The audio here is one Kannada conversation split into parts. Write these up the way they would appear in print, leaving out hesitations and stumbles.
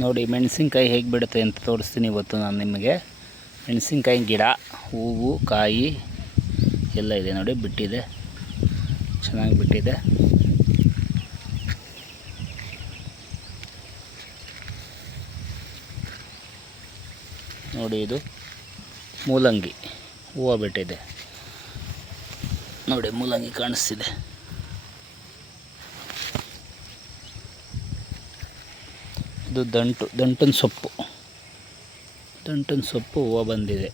ನೋಡಿ ಮೆಣಸಿನ್ಕಾಯಿ ಹೇಗೆ ಬಿಡುತ್ತೆ ಅಂತ ತೋರಿಸ್ತೀನಿ ಇವತ್ತು ನಾನು ನಿಮಗೆ. ಮೆಣಸಿನ್ಕಾಯಿ ಗಿಡ, ಹೂವು, ಕಾಯಿ ಎಲ್ಲ ಇದೆ ನೋಡಿ, ಬಿಟ್ಟಿದೆ, ಚೆನ್ನಾಗಿ ಬಿಟ್ಟಿದೆ. ನೋಡಿ ಇದು ಮೂಲಂಗಿ ಹೂವು ಬಿಟ್ಟಿದೆ ನೋಡಿ, ಮೂಲಂಗಿ ಕಾಣಿಸ್ತಿದೆ. ಇದು ದಂಟಿನ ಸೊಪ್ಪು ಹೂವು ಬಂದಿದೆ.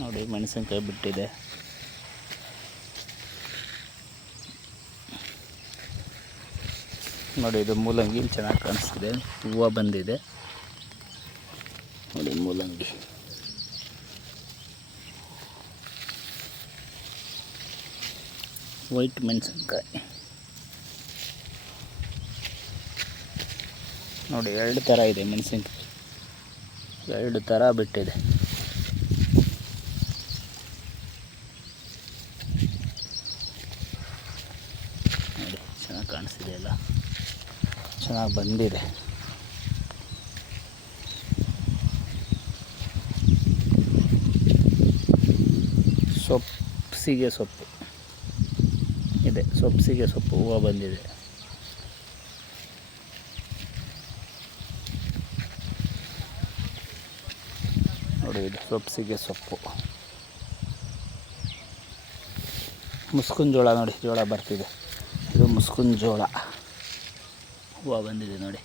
ನೋಡಿ ಮೆಣಸಿನ್ಕಾಯಿ ಬಿಟ್ಟಿದೆ. ನೋಡಿ ಇದು ಮೂಲಂಗಿ ಚೆನ್ನಾಗಿ ಕಾಣಿಸ್ತಿದೆ, ಹೂವು ಬಂದಿದೆ ನೋಡಿ ಮೂಲಂಗಿ. ವೈಟ್ ಮೆಣಸಿನ್ಕಾಯಿ ನೋಡಿ, 2 ಥರ ಇದೆ ಮೆಣಸಿನ್ಕಾಯಿ, 2 ಥರ ಬಿಟ್ಟಿದೆ. ನೋಡಿ ಚೆನ್ನಾಗಿ ಕಾಣಿಸ್ತಿದೆ, ಎಲ್ಲ ಚೆನ್ನಾಗಿ ಬಂದಿದೆ. ಸೊಪ್ಪಿಗೆ ಸೊಪ್ಪು ಇದೆ, ಸೊಪ್ಪಿಗೆ ಸೊಪ್ಪು ಹೂವು ಬಂದಿದೆ. ನೋಡಿ ಇದು ಸೊಪ್ಪಿಗೆ ಸೊಪ್ಪು. ಮುಸ್ಕಿನ ಜೋಳ ನೋಡಿ, ಜೋಳ ಬರ್ತಿದೆ, ಇದು ಮುಸ್ಕಿನ ಜೋಳ ಹೂವು ಬಂದಿದೆ ನೋಡಿ.